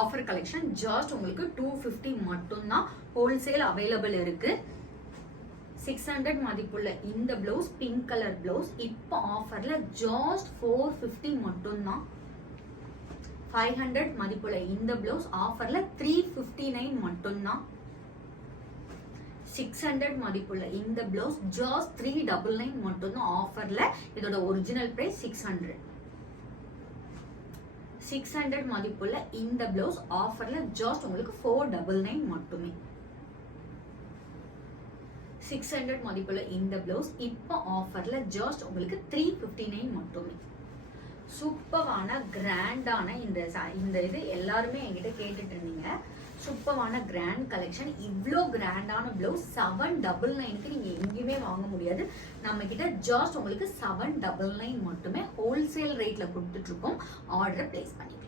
Offer collection. Just உங்களுக்கு 250 மட்டும்தான் wholesale available இருக்கு. 600 மதிப்புள்ள இந்த பிளவுஸ் பிங்க் கலர் பிளவுஸ் இப்போ ஆஃபர்ல ஜஸ்ட் 450 மட்டும்தான். 500 மதிப்புள்ள இந்த பிளவுஸ் ஆஃபர்ல 359 மட்டும்தான். 600 மதிப்புள்ள இந்த பிளவுஸ் ஜஸ்ட் 399 மட்டும்தான் ஆஃபர்ல. இதோட ஒரிஜினல் பிரைஸ் 600. 600 மதிப்புள்ள இந்த பிளவுஸ் ஆஃபர்ல ஜஸ்ட் உங்களுக்கு 499 மட்டுமே. 600 மதிப்புள்ள இந்த பிளவுஸ் இப்போ ஆஃபர்ல ஜஸ்ட் உங்களுக்கு 359 மட்டுமே. சூப்பரான கிராண்டான இந்த இது எல்லாருமே என்கிட்ட கேட்டுட்டு இருந்தீங்க. சூப்பரான கிராண்ட் கலெக்ஷன். இவ்வளோ கிராண்டான பிளவுஸ் 799க்கு நீங்க எங்கேயுமே வாங்க முடியாது. நம்ம கிட்ட ஜஸ்ட் உங்களுக்கு 799 மட்டுமே ஹோல்சேல் ரேட்ல கொடுத்துட்டு இருக்கோம். ஆர்டர் பிளேஸ் பண்ணிக்கலாம்.